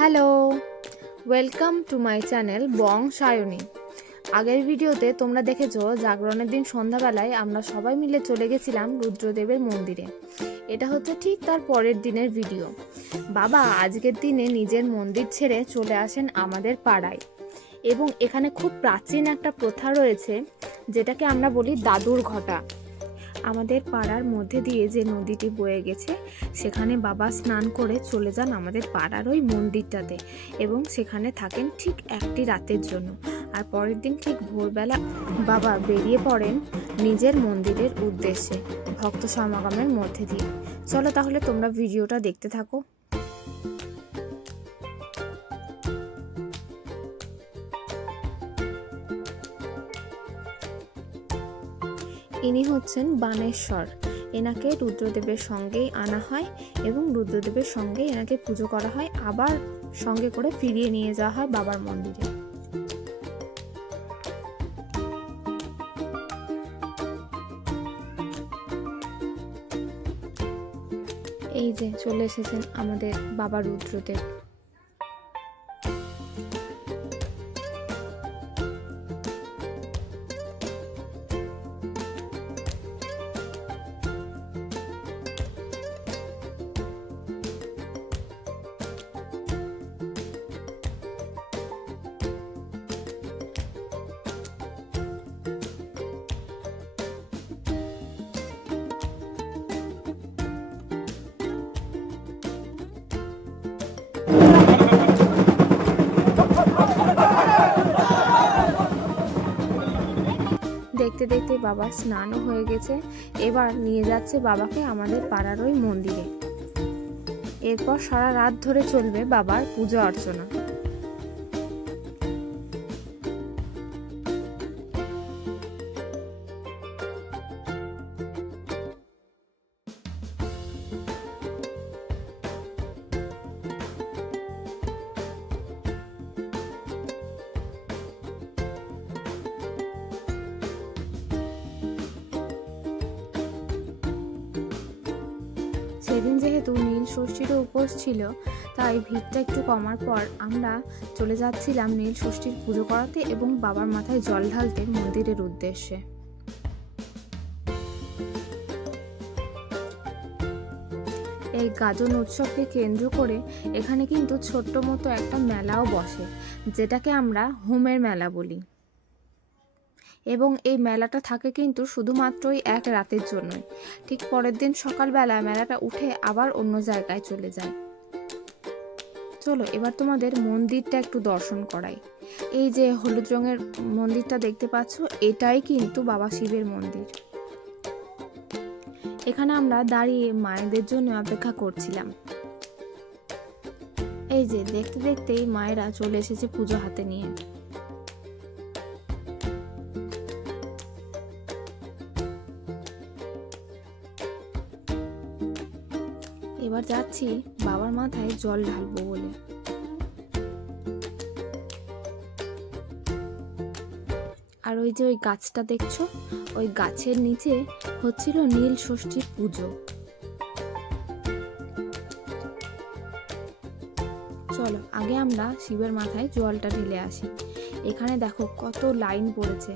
Hello, welcome to my channel Bong Sayani. আগের ভিডিওতে তোমরা দেখেছো জাগরণের দিন সন্ধ্যাবেলায় আমরা সবাই মিলে চলে গেছিলাম রুদ্রদেবের মন্দিরে। এটা হচ্ছে ঠিক তার পরের দিনের ভিডিও। বাবা আজকের দিনে নিজের মন্দির ছেড়ে চলে আসেন আমাদের পাড়ায়, এবং এখানে খুব প্রাচীন একটা প্রথা রয়েছে যেটাকে আমরা বলি দাদুর ঘটা। আমাদের পাড়ার মধ্যে দিয়ে যে নদীটি বয়ে গেছে সেখানে বাবা স্নান করে চলে যান আমাদের পাড়ার ওই মন্দিরটাতে, এবং সেখানে থাকেন ঠিক একটি রাতের জন্য। আর পরের দিন ঠিক ভোরবেলা বাবা বেরিয়ে পড়েন নিজের মন্দিরের উদ্দেশ্যে ভক্ত সমাগমের মধ্যে দিয়ে। চলো তাহলে তোমরা ভিডিওটা দেখতে থাকো। ইনি হচ্ছেন বানেশ্বর। এনাকে রুদ্রদেবের সঙ্গেই আনা হয় এবং রুদ্রদেবের সঙ্গে এনাকে পুজো করা হয়, আবার সঙ্গে করে ফিরিয়ে নিয়ে যাওয়া হয় বাবার মন্দিরে। এই যে চলে এসেছেন আমাদের বাবা রুদ্রদেব। দেখতে দেখতে বাবার স্নানও হয়ে গেছে, এবার নিয়ে যাচ্ছে বাবাকে আমাদের পাড়ার ওই মন্দিরে। এরপর সারা রাত ধরে চলবে বাবার পূজা অর্চনা। সেদিন যেহেতু নীল ষষ্ঠীরও উপোস ছিল, তাই ভিড়টা একটু কমার পর আমরা চলে যাচ্ছিলাম নীল ষষ্ঠীর পুজো করাতে এবং বাবার মাথায় জল ঢালতে মন্দিরের উদ্দেশ্যে। এই গাজন উৎসবকে কেন্দ্র করে এখানে কিন্তু ছোট্ট মতো একটা মেলাও বসে, যেটাকে আমরা হোমের মেলা বলি। এবং এই মেলাটা থাকে কিন্তু শুধুমাত্রই এক রাতের জন্যই। ঠিক পরের দিন সকালবেলা মেলাটা উঠে আবার অন্য জায়গায় চলে যায়। চলো এবার তোমাদের মন্দিরটা একটু দর্শন করাই। এই যে হলুদ রঙের মন্দিরটা দেখতে পাচ্ছ, এটাই কিন্তু বাবা শিবের মন্দির। এখানে আমরা দাঁড়িয়ে মায়েদের জন্য অপেক্ষা করছিলাম। এই যে দেখতে দেখতেই মায়েরা চলে এসেছে পুজো হাতে নিয়ে। এবার যাচ্ছি বাবার মাথায় জল ঢালবো বলে। আর ওই যে ওই গাছটা দেখছো, ওই গাছের নিচে হচ্ছিল নীল ষষ্ঠীর পুজো। চলো আগে আমরা শিবের মাথায় জলটা ঢেলে আসি। এখানে দেখো কত লাইন পড়েছে।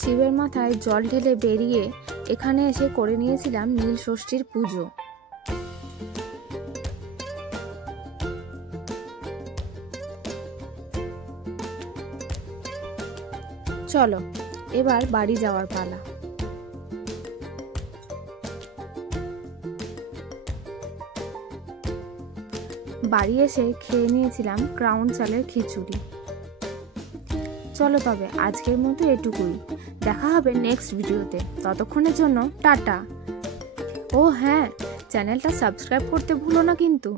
শিবের মাথায় জল ঢেলে বেরিয়ে এখানে এসে করে নিয়েছিলাম নীল ষষ্ঠীর পুজো। চলো এবার বাড়ি যাওয়ার পালা। বাড়ি এসে খেয়ে নিয়েছিলাম ক্রাউন চালের খিচুড়ি। চলো তবে আজকের মতো এটুকুই, দেখা হবে নেক্সট ভিডিওতে। ততক্ষণের জন্য টাটা। ও হ্যাঁ, চ্যানেলটা সাবস্ক্রাইব করতে ভুলো না কিন্তু।